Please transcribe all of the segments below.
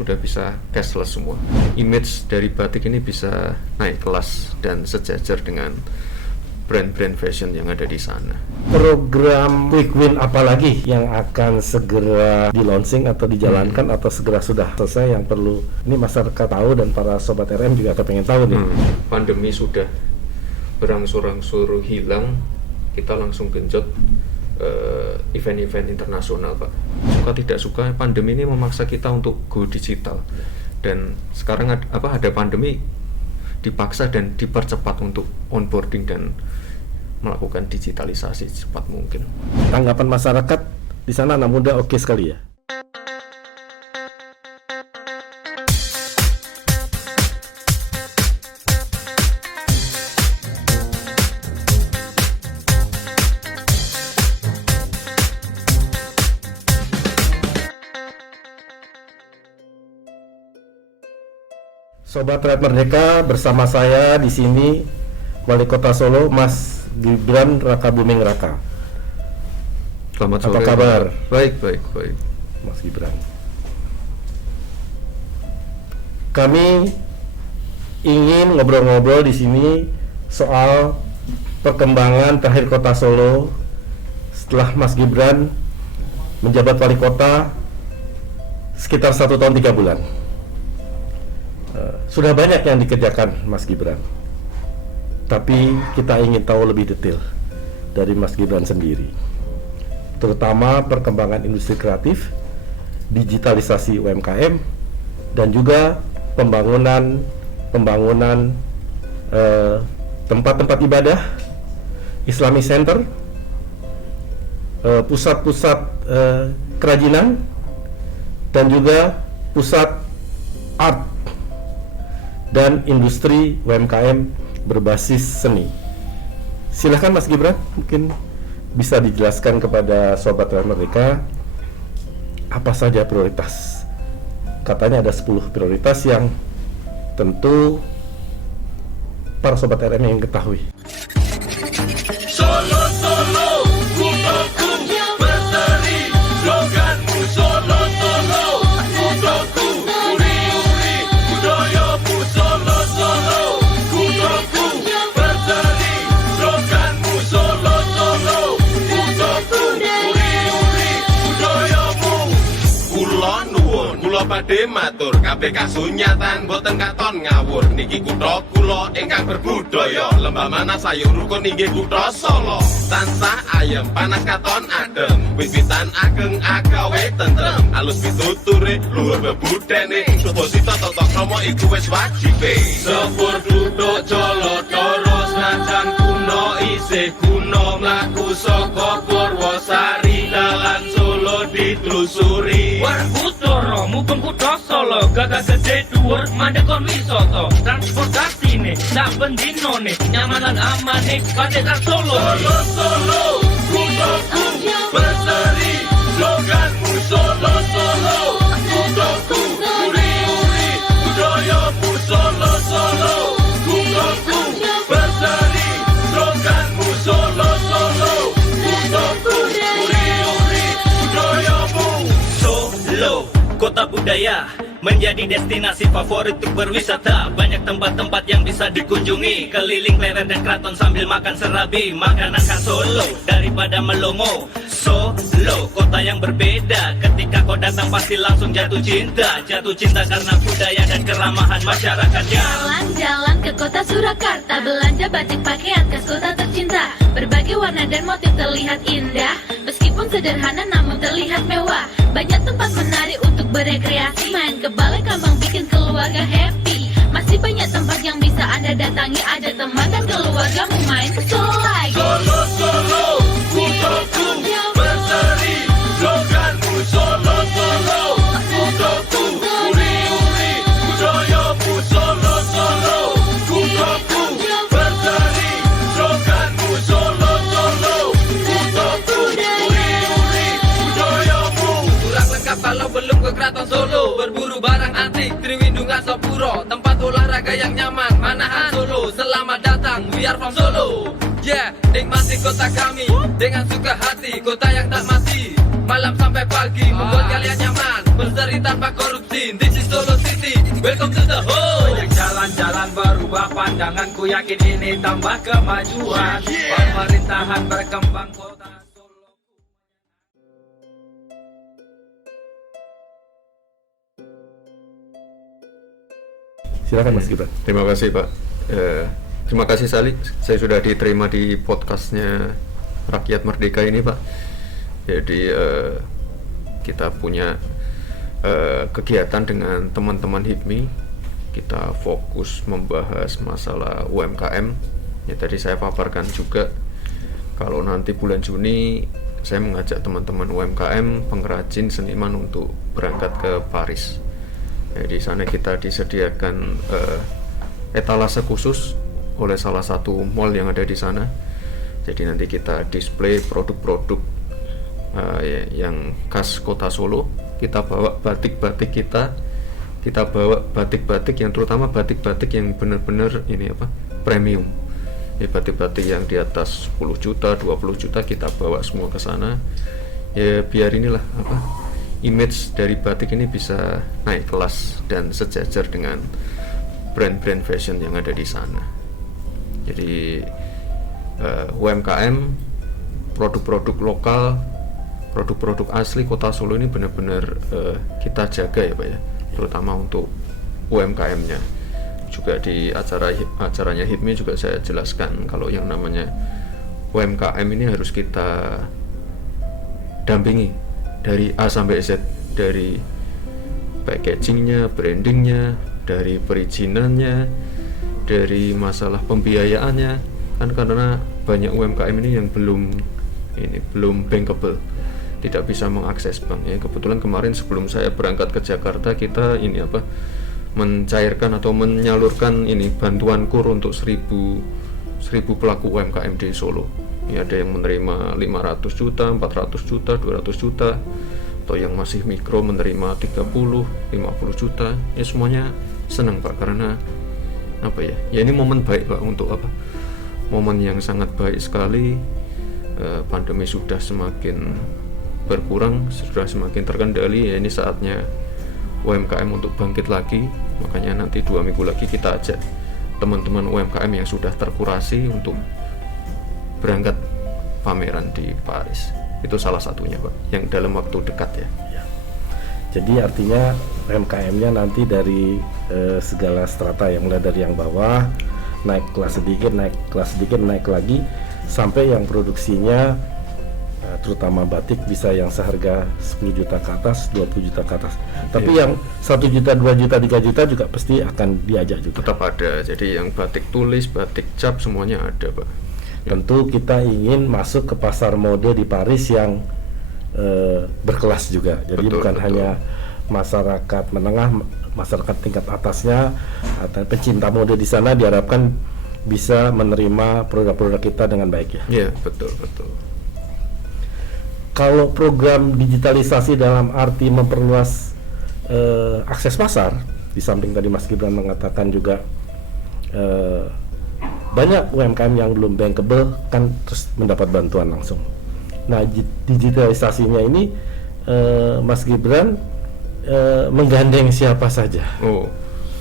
sudah bisa cashless semua. Image dari batik ini bisa naik kelas dan sejajar dengan brand-brand fashion yang ada di sana. Program Quick Win apa lagi yang akan segera di launching atau dijalankan atau segera sudah selesai yang perlu ini masyarakat tahu dan para sobat RM juga kepengen tahu nih. Pandemi sudah berangsur-angsur hilang, kita langsung genjot event-event internasional, Pak. Suka tidak suka pandemi ini memaksa kita untuk go digital, dan sekarang ada pandemi dipaksa dan dipercepat untuk onboarding dan melakukan digitalisasi secepat mungkin. Tanggapan masyarakat di sana anak muda oke sekali ya. Sobat Rakyat Merdeka, bersama saya di sini Wali Kota Solo, Mas Gibran Rakabuming Raka. Selamat sore. Apa kabar? Baik. Mas Gibran. Kami ingin ngobrol-ngobrol di sini soal perkembangan terakhir Kota Solo setelah Mas Gibran menjabat wali kota sekitar 1 tahun 3 bulan. Sudah banyak yang dikerjakan Mas Gibran, tapi kita ingin tahu lebih detail dari Mas Gibran sendiri, terutama perkembangan industri kreatif, digitalisasi UMKM, dan juga pembangunan tempat-tempat ibadah, Islamic Center, pusat-pusat kerajinan, dan juga pusat art dan industri UMKM berbasis seni. Silahkan Mas Gibran, mungkin bisa dijelaskan kepada Sobat Rakyat Merdeka apa saja prioritas. Katanya ada 10 prioritas yang tentu para Sobat RM yang ketahui. Solo, kutoku berseri, sloganmu Solo, kutoku uri-uri, budayamu Solo, kutoku berseri, sloganmu Solo, kutoku uri-uri, budayamu. Kula nuwun, kula badhe matur kabeh kasunyatan boten katon ngawur. Niki kutha kula ingkang berbudaya, lembah mana sayur rukun inggih kutha Solo. Tansah ayem panas katon adem, wit-witan ageng agawe tentrem, alus pituture luhur bebudene, suposita tata krama iku wis wajibe. Sepur duduk jolo terus najan kuno isih kuno, mlaku saka Purwosari dalan Solo ditelusuri. Kutoro mumpung kutha Solo gagah gede dhuwur mandek kon wisata, transportasine sak bendinone nyaman lan amane padhetan Solo. Solo, kutoku berseri, sloganmu Solo, kutoku uri-uri, budayamu Solo, kutoku berseri, sloganmu Solo, kutoku uri-uri, budayamu. Solo, kota budaya, menjadi destinasi favorit untuk berwisata. Banyak tempat-tempat yang bisa dikunjungi, keliling lereng dan keraton sambil makan serabi, makanan khas Solo daripada melongo. Solo, kota yang berbeda, ketika kau datang pasti langsung jatuh cinta karena budaya dan keramahan masyarakatnya. Jalan-jalan ke kota Surakarta, belanja batik pakaian khas kota tercinta. Berbagai warna dan motif terlihat indah, meskipun sederhana namun terlihat mewah. Banyak tempat menarik untuk berekreasi, main ke balai kambang bikin keluarga happy. Masih banyak tempat yang bisa Anda datangi, ada teman dan keluarga mau main ke Solo lagi. Solo, kutoku berseri, sloganmu Solo, kutoku uri-uri, budayamu Solo, kutoku berseri, sloganmu Solo, kutoku uri-uri, budayamu. Kurang lengkap kalau belum ke Keraton Solo, berburu barang antik, Triwindung Ngasapuro, tempat olahraga yang nyaman, Manahan Solo. Selamat datang, we are from Solo. Yeah, nikmati kota kami dengan suka hati, kota yang tak mati, malam sampai pagi membuat kalian nyaman, berseri tanpa korupsi. This is Solo. Welcome to the home. Banyak jalan-jalan berubah pandangan, ku yakin ini tambah kemajuan. Pemerintahan berkembang, kota Solo. Silakan Mas Gibran. Terima kasih Pak. Terima kasih sekali saya sudah diterima di podcastnya Rakyat Merdeka ini Pak. Jadi kita punya kegiatan dengan teman-teman HIPMI. Kita fokus membahas masalah UMKM. Ya tadi saya paparkan juga kalau nanti bulan Juni saya mengajak teman-teman UMKM, pengrajin, seniman untuk berangkat ke Paris. Di sana kita disediakan etalase khusus oleh salah satu mall yang ada di sana. Jadi nanti kita display produk-produk yang khas kota Solo. Kita bawa batik-batik kita bawa batik-batik yang terutama batik-batik yang benar-benar ini premium. Batik-batik yang di atas 10 juta, 20 juta kita bawa semua ke sana. Ya biar inilah image dari batik ini bisa naik kelas dan sejajar dengan brand-brand fashion yang ada di sana. Jadi UMKM, produk-produk lokal, produk-produk asli kota Solo ini benar-benar kita jaga ya Pak ya, terutama untuk UMKM-nya. Juga di acaranya HIPMI juga saya jelaskan kalau yang namanya UMKM ini harus kita dampingi dari A sampai Z, dari packagingnya, brandingnya, dari perizinannya, dari masalah pembiayaannya, kan karena banyak UMKM ini yang belum bankable, tidak bisa mengakses bank ya. Kebetulan kemarin sebelum saya berangkat ke Jakarta kita mencairkan atau menyalurkan bantuan kur untuk 1000 pelaku UMKM di Solo. Ya, ada yang menerima 500 juta, 400 juta, 200 juta, atau yang masih mikro menerima 30, 50 juta. Ya semuanya senang Pak, karena ya ini momen baik Pak untuk momen yang sangat baik sekali. Pandemi sudah semakin berkurang, sudah semakin terkendali. Ya ini saatnya UMKM untuk bangkit lagi. Makanya nanti 2 minggu lagi kita ajak teman-teman UMKM yang sudah terkurasi untuk berangkat pameran di Paris. Itu salah satunya Pak, yang dalam waktu dekat ya. Jadi artinya UMKM-nya nanti dari segala strata, yang mulai dari yang bawah naik kelas sedikit, naik lagi sampai yang produksinya terutama batik bisa yang seharga 10 juta ke atas, 20 juta ke atas. Tapi yang 1 juta, 2 juta, 3 juta juga pasti akan diajak juga. Tetap ada. Jadi yang batik tulis, batik cap semuanya ada Pak. Tentu kita ingin masuk ke pasar mode di Paris yang berkelas juga. Jadi bukan hanya masyarakat menengah, masyarakat tingkat atasnya atau pencinta mode di sana diharapkan bisa menerima produk-produk kita dengan baik ya. Iya, betul. Kalau program digitalisasi dalam arti memperluas akses pasar, di samping tadi Mas Gibran mengatakan juga banyak UMKM yang belum bankable kan terus mendapat bantuan langsung. Nah, digitalisasinya ini Mas Gibran menggandeng siapa saja?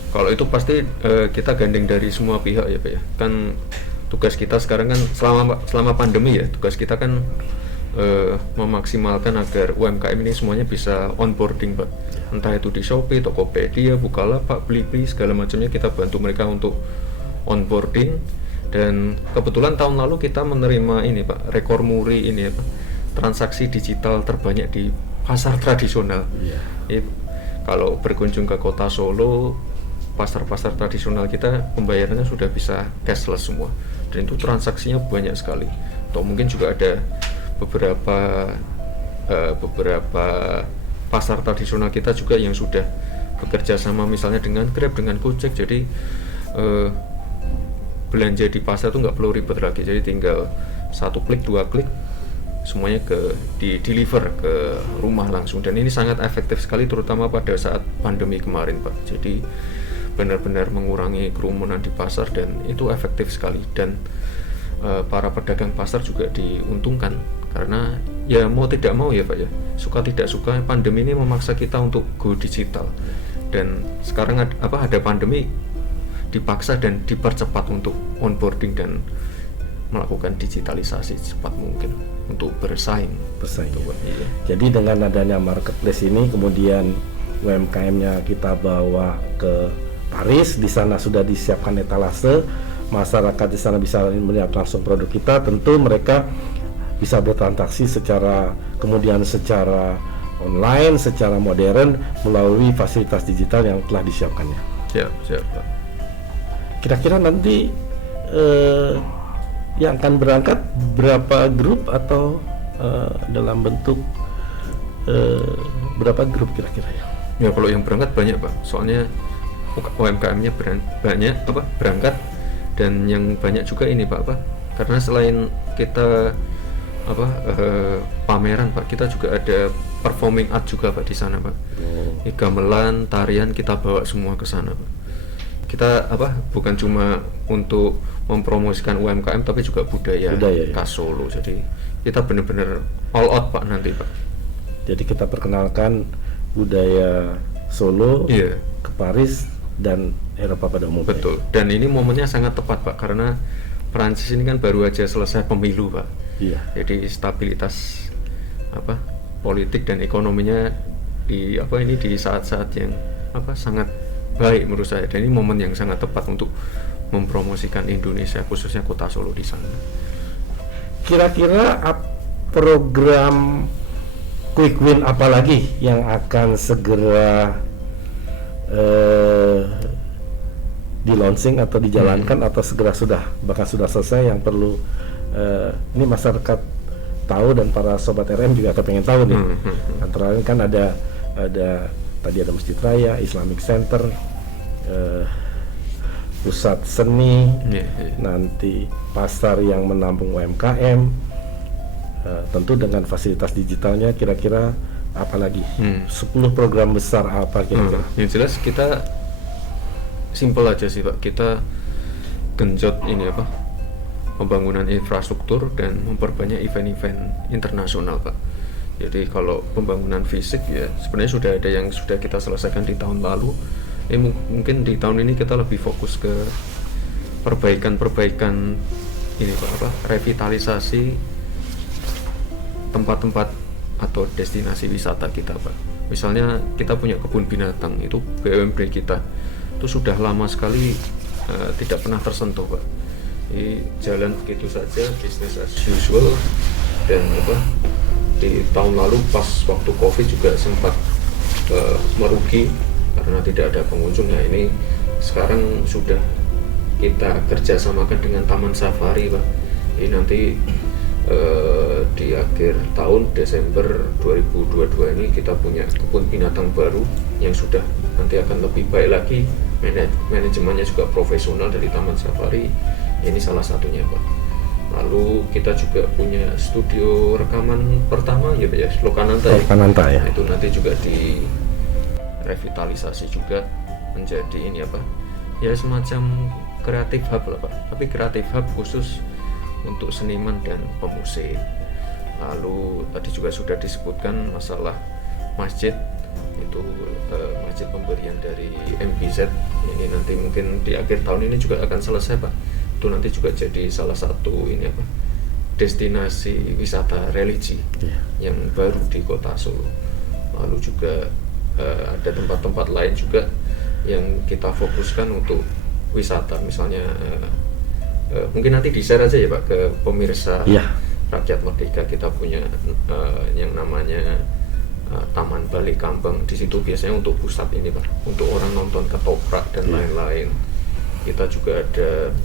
Kalau itu pasti kita gandeng dari semua pihak ya Pak ya. Kan tugas kita sekarang kan selama pandemi ya, tugas kita kan memaksimalkan agar UMKM ini semuanya bisa onboarding Pak. Entah itu di Shopee, Tokopedia, Bukalapak, Blibli, segala macamnya kita bantu mereka untuk onboarding. Dan kebetulan tahun lalu kita menerima ini Pak, rekor muri ini ya Pak, transaksi digital terbanyak di pasar tradisional. Kalau berkunjung ke kota Solo, pasar-pasar tradisional kita pembayarannya sudah bisa cashless semua, dan itu transaksinya banyak sekali. Atau mungkin juga ada beberapa pasar tradisional kita juga yang sudah bekerja sama misalnya dengan Grab, dengan Gojek. Jadi belanja di pasar itu nggak perlu ribet lagi, jadi tinggal 1 klik 2 klik semuanya di deliver ke rumah langsung. Dan ini sangat efektif sekali terutama pada saat pandemi kemarin Pak. Jadi benar-benar mengurangi kerumunan di pasar dan itu efektif sekali. Dan para pedagang pasar juga diuntungkan karena ya mau tidak mau ya Pak ya, suka tidak suka pandemi ini memaksa kita untuk go digital. dan sekarang ada pandemi, dipaksa dan dipercepat untuk onboarding dan melakukan digitalisasi secepat mungkin untuk bersaing. Iya. Jadi dengan adanya marketplace ini, kemudian UMKM-nya kita bawa ke Paris, di sana sudah disiapkan etalase, masyarakat di sana bisa melihat langsung produk kita, tentu mereka bisa bertransaksi secara online, secara modern melalui fasilitas digital yang telah disiapkannya. Siap, Pak. Kira-kira nanti yang akan berangkat berapa grup atau dalam bentuk berapa grup kira-kira ya? Ya kalau yang berangkat banyak Pak, soalnya UMKM-nya banyak berangkat, dan yang banyak juga ini Pak karena selain kita pameran Pak, kita juga ada performing art juga Pak di sana Pak. Gamelan, tarian kita bawa semua ke sana Pak. Kita bukan cuma untuk mempromosikan UMKM tapi juga budaya ya. khas Solo. Jadi kita benar-benar all out Pak nanti Pak. Jadi kita perkenalkan budaya Solo ke Paris dan Eropa pada umumnya. Betul. Dan ini momennya sangat tepat Pak, karena Perancis ini kan baru aja selesai pemilu Pak. Iya. Jadi stabilitas politik dan ekonominya di saat-saat yang sangat baik menurut saya, dan ini momen yang sangat tepat untuk mempromosikan Indonesia, khususnya kota Solo di sana. Kira-kira program quick win apa lagi yang akan segera di launching atau dijalankan atau segera bahkan sudah selesai yang perlu ini masyarakat tahu dan para sobat RM juga kepengen tahu nih. Antara lain kan ada tadi ada Masjid Raya, Islamic Center, pusat seni, nanti pasar yang menampung UMKM, tentu dengan fasilitas digitalnya. Kira-kira apa lagi? 10 program besar apa kira-kira? Yang jelas kita simpel aja sih Pak, kita genjot ini pembangunan infrastruktur dan memperbanyak event-event internasional Pak. Jadi kalau pembangunan fisik ya sebenarnya sudah ada yang sudah kita selesaikan di tahun lalu. Mungkin di tahun ini kita lebih fokus ke perbaikan ini Pak, revitalisasi tempat-tempat atau destinasi wisata kita Pak. Misalnya kita punya kebun binatang, itu BUMD kita itu sudah lama sekali tidak pernah tersentuh Pak. Ini jalan begitu saja, business as usual, dan di tahun lalu pas waktu COVID juga sempat merugi karena tidak ada pengunjung. Ya ini sekarang sudah kita kerjasamakan dengan Taman Safari Pak. Ini nanti di akhir tahun Desember 2022 ini kita punya kebun binatang baru yang sudah nanti akan lebih baik lagi, manajemennya juga profesional dari Taman Safari. Ini salah satunya Pak. Lalu kita juga punya studio rekaman pertama ya Pak ya, Lokananta ya. Itu nanti juga di revitalisasi juga menjadi ini ya semacam kreatif hub lah Pak, tapi kreatif hub khusus untuk seniman dan pemusik. Lalu tadi juga sudah disebutkan masalah masjid, itu masjid pemberian dari MBZ, ini nanti mungkin di akhir tahun ini juga akan selesai Pak. Itu nanti juga jadi salah satu ini destinasi wisata religi yang baru di kota Solo. Lalu juga ada tempat-tempat lain juga yang kita fokuskan untuk wisata, misalnya mungkin nanti di-share aja ya Pak ke pemirsa Rakyat Merdeka. Kita punya yang namanya Taman Bali Kambang. Di situ biasanya untuk pusat ini Pak, untuk orang nonton ketoprak dan lain-lain. Kita juga ada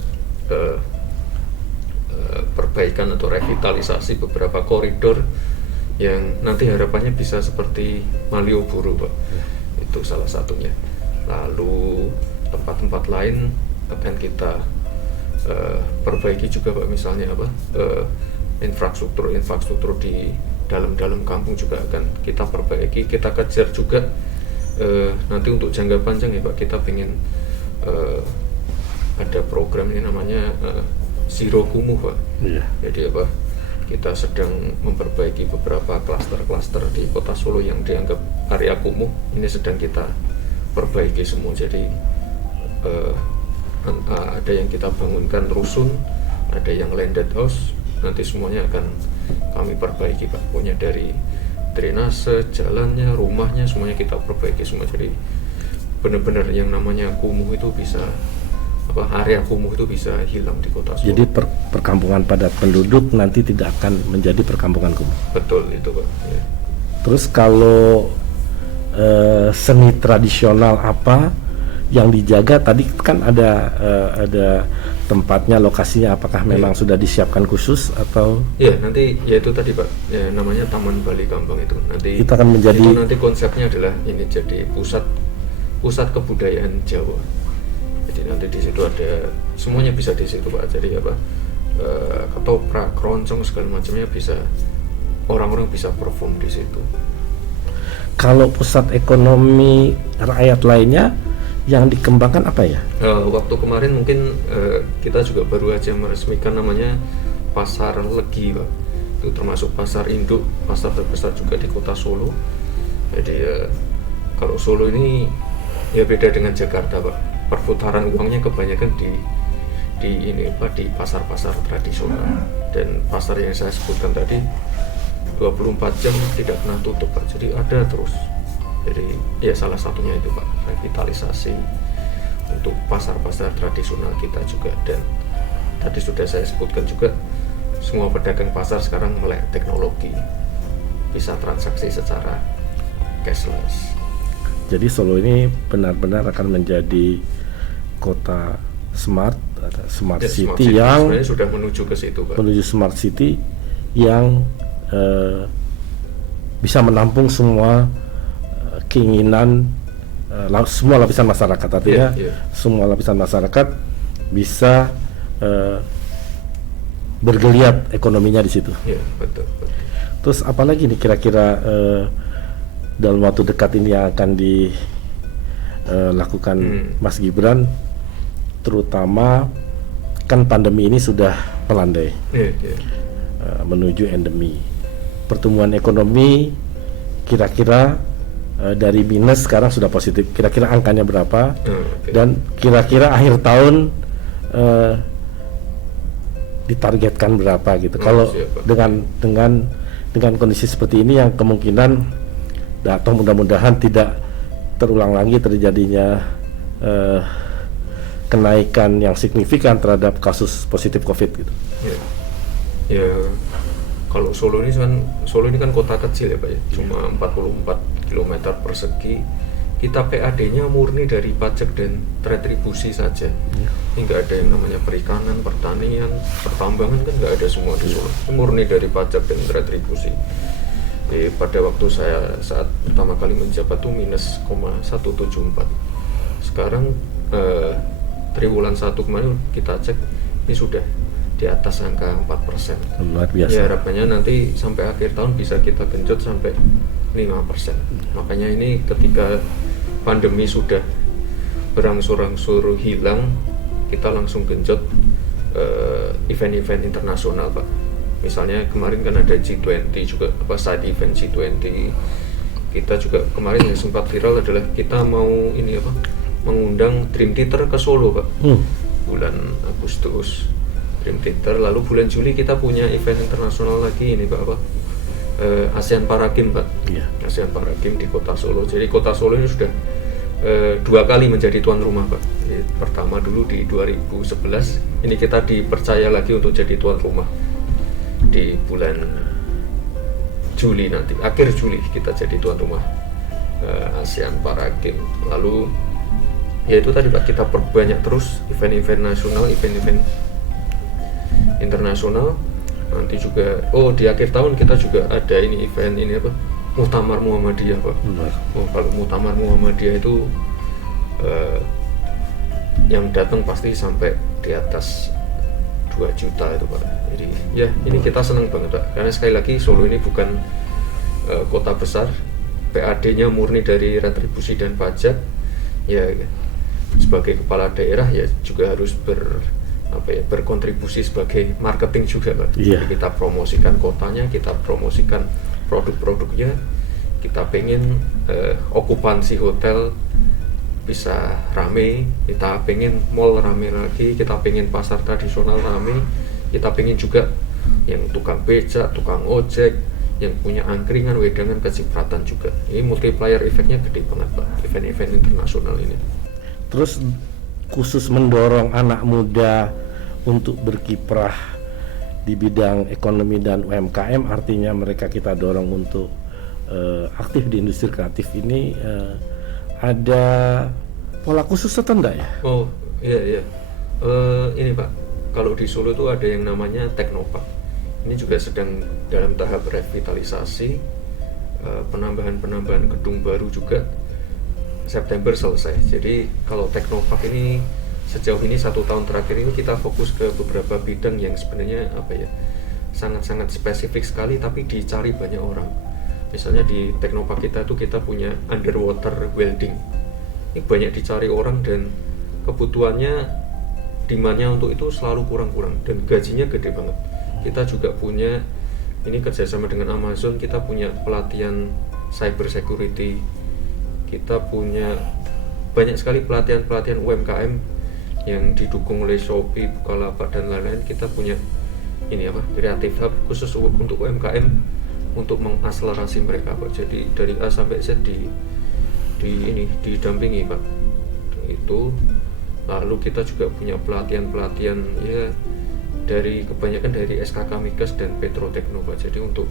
perbaikan atau revitalisasi beberapa koridor yang nanti harapannya bisa seperti Malioboro Pak. Itu salah satunya. Lalu tempat-tempat lain akan kita perbaiki juga Pak, misalnya infrastruktur di dalam kampung juga akan kita perbaiki. Kita kejar juga nanti untuk jangka panjang ya Pak, kita pengen ada program ini namanya Zero Kumuh Pak. Jadi kita sedang memperbaiki beberapa klaster-klaster di kota Solo yang dianggap area kumuh. Ini sedang kita perbaiki semua. Jadi ada yang kita bangunkan rusun, ada yang landed house, nanti semuanya akan kami perbaiki Pak. Punya dari drainase, jalannya, rumahnya, semuanya kita perbaiki semua. Jadi benar-benar yang namanya kumuh itu bisa, area kumuh itu bisa hilang di Kota Solo. Jadi perkampungan padat penduduk nanti tidak akan menjadi perkampungan kumuh. Betul itu Pak. Ya. Terus kalau seni tradisional apa yang dijaga? Tadi kan ada tempatnya, lokasinya, apakah memang sudah disiapkan khusus atau? Ya nanti ya itu tadi Pak, ya, namanya Taman Bali Kambang itu. Nanti Itu akan menjadi, itu nanti konsepnya adalah ini jadi pusat kebudayaan Jawa. Jadi nanti di situ ada semuanya, bisa di situ Pak. Jadi ketoprak, keroncong, segala macamnya bisa, orang-orang bisa perform di situ. kalau pusat ekonomi rakyat lainnya yang dikembangkan apa ya? Waktu kemarin mungkin kita juga baru aja meresmikan namanya Pasar Legi Pak. Itu termasuk pasar induk, pasar terbesar juga di Kota Solo. Jadi kalau Solo ini ya beda dengan Jakarta Pak. Perputaran uangnya kebanyakan di pasar-pasar tradisional, dan pasar yang saya sebutkan tadi 24 jam tidak pernah tutup Pak. Jadi ada terus. Jadi ya salah satunya itu Pak, revitalisasi untuk pasar-pasar tradisional kita juga. Dan tadi sudah saya sebutkan juga, semua pedagang pasar sekarang melek teknologi, bisa transaksi secara cashless. Jadi Solo ini benar-benar akan menjadi kota smart city yang sebenarnya sudah menuju ke situ Pak. Menuju smart city yang bisa menampung semua keinginan semua lapisan masyarakat. Artinya semua lapisan masyarakat bisa bergeliat ekonominya di situ. Iya, betul. Terus apalagi nih kira-kira dalam waktu dekat ini yang akan dilakukan Mas Gibran, terutama kan pandemi ini sudah melandai, menuju endemi. Pertumbuhan ekonomi kira-kira dari minus sekarang sudah positif. Kira-kira angkanya berapa? Dan kira-kira akhir tahun ditargetkan berapa gitu. Kalau dengan kondisi seperti ini yang kemungkinan atau mudah-mudahan tidak terulang lagi terjadinya kenaikan yang signifikan terhadap kasus positif COVID gitu. Ya, kalau Solo ini kan kota kecil ya Pak ya, cuma 44 km persegi. Kita PAD-nya murni dari pajak dan retribusi saja. Nggak ada yang namanya perikanan, pertanian, pertambangan, kan nggak ada semua di Solo. Murni dari pajak dan retribusi. Pada waktu saya saat pertama kali menjabat tuh minus 0,174. Sekarang triwulan 1 kemarin kita cek ini sudah di atas angka 4%. Luar biasa. Ya harapannya nanti sampai akhir tahun bisa kita genjot sampai 5%. Makanya ini ketika pandemi sudah berangsur-angsur hilang, kita langsung genjot event-event internasional Pak. Misalnya kemarin kan ada G20 juga, side event G20. Kita juga kemarin yang sempat viral adalah kita mau mengundang Dream Theater ke Solo Pak. Bulan Agustus Dream Theater, lalu bulan Juli kita punya event internasional lagi ini Pak, ASEAN Para Games Pak. ASEAN Para Games di Kota Solo. Jadi Kota Solo ini sudah 2 kali menjadi tuan rumah Pak. Jadi, pertama dulu di 2011, ini kita dipercaya lagi untuk jadi tuan rumah di bulan Juli nanti, akhir Juli kita jadi tuan rumah ASEAN Para Games. Lalu ya itu tadi Pak, kita perbanyak terus event-event nasional, event-event internasional. Nanti juga di akhir tahun kita juga ada event Muktamar Muhammadiyah Pak. Kalau Muktamar Muhammadiyah itu yang datang pasti sampai di atas 2 juta itu Pak. Jadi ya ini kita senang banget Pak, karena sekali lagi Solo ini bukan kota besar, PAD-nya murni dari retribusi dan pajak. Ya sebagai kepala daerah ya juga harus berkontribusi sebagai marketing juga Pak. Jadi kita promosikan kotanya, kita promosikan produk-produknya, kita pengen okupansi hotel bisa rame, kita pengen mall rame lagi, kita pengen pasar tradisional rame, kita pengen juga yang tukang becak, tukang ojek, yang punya angkringan, wedangan, kecipratan juga. Ini multiplier efeknya gede banget Pak, event-event internasional ini. Terus khusus mendorong anak muda untuk berkiprah di bidang ekonomi dan UMKM, artinya mereka kita dorong untuk aktif di industri kreatif ini, ada pola khusus atau enggak ya? Oh iya. Ini Pak, kalau di Solo itu ada yang namanya Teknopark. Ini juga sedang dalam tahap revitalisasi, penambahan gedung baru juga. September selesai. Jadi kalau Teknopark ini sejauh ini 1 tahun terakhir ini kita fokus ke beberapa bidang yang sebenarnya sangat-sangat spesifik sekali, tapi dicari banyak orang. Misalnya di Teknopark kita tuh kita punya underwater welding. Ini banyak dicari orang dan kebutuhannya, demandnya untuk itu selalu kurang-kurang dan gajinya gede banget. Kita juga punya, ini kerjasama dengan Amazon, kita punya pelatihan cyber security, kita punya banyak sekali pelatihan UMKM yang didukung oleh Shopee, Bukalapak dan lain-lain. Kita punya Creative Hub khusus untuk UMKM untuk mengakselerasi mereka Pak. Jadi dari A sampai Z didampingi Pak. Itu lalu kita juga punya pelatihan ya kebanyakan dari SKK Migas dan Petrotekno Pak. Jadi untuk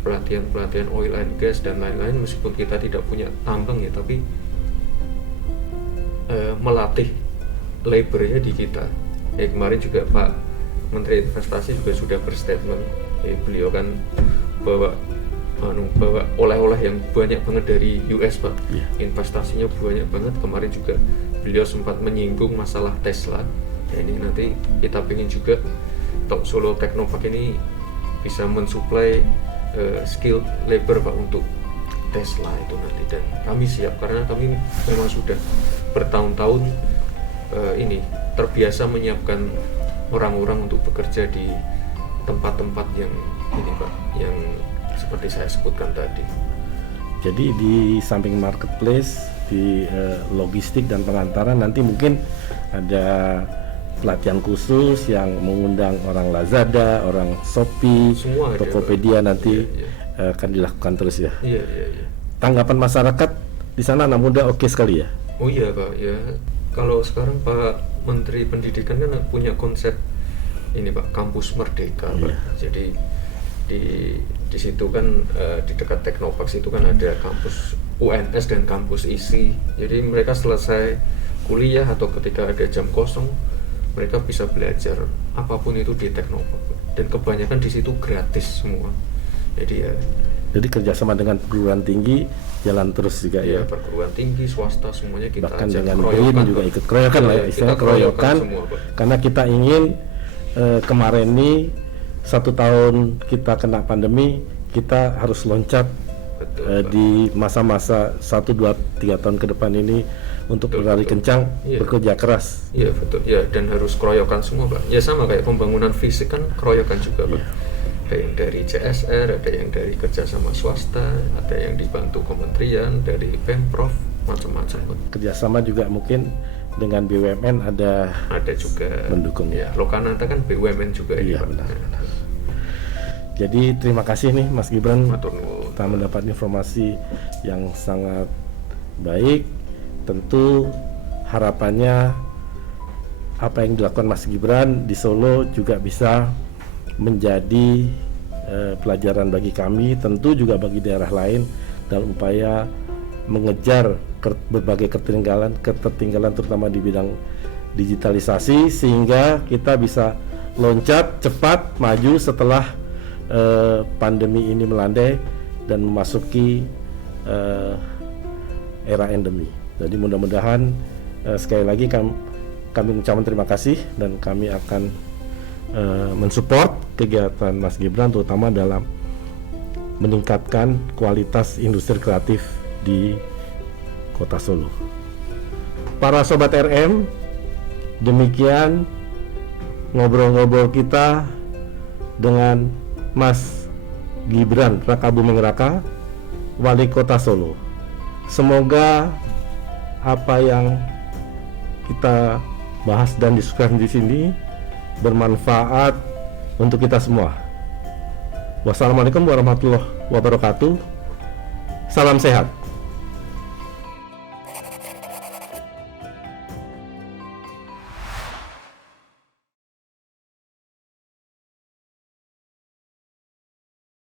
pelatihan oil and gas dan lain-lain, meskipun kita tidak punya tambang ya, tapi melatih labornya di kita. Ya kemarin juga Pak Menteri Investasi juga sudah berstatement, beliau kan bawa oleh-oleh yang banyak banget dari US Pak. Investasinya banyak banget. Kemarin juga beliau sempat menyinggung masalah Tesla. Ya, ini nanti kita pengen juga Solo Teknopark ini bisa mensuplai skill labor Pak untuk Tesla itu nanti, dan kami siap karena kami memang sudah bertahun-tahun terbiasa menyiapkan orang-orang untuk bekerja di tempat-tempat yang ini Pak, yang seperti saya sebutkan tadi. Jadi di samping marketplace, di logistik dan pengantaran, nanti mungkin ada pelatihan khusus yang mengundang orang Lazada, orang Shopee, semua Tokopedia ada, nanti akan dilakukan terus ya. Iya. Tanggapan masyarakat di sana anak muda oke sekali ya? Oh iya Pak, ya kalau sekarang Pak Menteri Pendidikan kan punya konsep ini Pak, kampus merdeka Pak. Jadi di situ kan di dekat Teknopark itu kan ada kampus UNS dan kampus ISI. Jadi mereka selesai kuliah atau ketika ada jam kosong mereka bisa belajar apapun itu di Teknopark, dan kebanyakan di situ gratis semua. Jadi kerjasama dengan perguruan tinggi jalan terus juga ya. Perguruan tinggi, swasta, semuanya kita bahkan ajak. dengan BRIN juga ikut keroyokan lah ya, istilah keroyokan semua, karena kita ingin kemarin ini 1 tahun kita kena pandemi, kita harus loncat di masa-masa 1, 2, 3 tahun ke depan ini untuk berlari kencang, bekerja keras. Iya betul ya, dan harus keroyokan semua Pak. Ya sama kayak pembangunan fisik kan keroyokan juga Pak. Ada yang dari CSR, ada yang dari kerjasama swasta, ada yang dibantu kementerian, dari Pemprov, macam-macam Pak. Kerjasama juga mungkin dengan BUMN ada juga mendukung ya. Lokananta kan BUMN juga ini Pak. Benar. Jadi terima kasih nih Mas Gibran, kita Matur mendapat informasi yang sangat baik. Tentu harapannya apa yang dilakukan Mas Gibran di Solo juga bisa menjadi pelajaran bagi kami, tentu juga bagi daerah lain dalam upaya mengejar berbagai ketertinggalan terutama di bidang digitalisasi, sehingga kita bisa loncat cepat maju setelah pandemi ini melandai dan memasuki era endemi. Jadi mudah-mudahan sekali lagi kami mengucapkan terima kasih, dan kami akan mensupport kegiatan Mas Gibran terutama dalam meningkatkan kualitas industri kreatif di Kota Solo. Para sobat RM, demikian ngobrol-ngobrol kita dengan Mas Gibran Rakabuming Raka, Wali Kota Solo. Semoga apa yang kita bahas dan diskusikan di sini bermanfaat untuk kita semua. Wassalamualaikum warahmatullahi wabarakatuh. Salam sehat.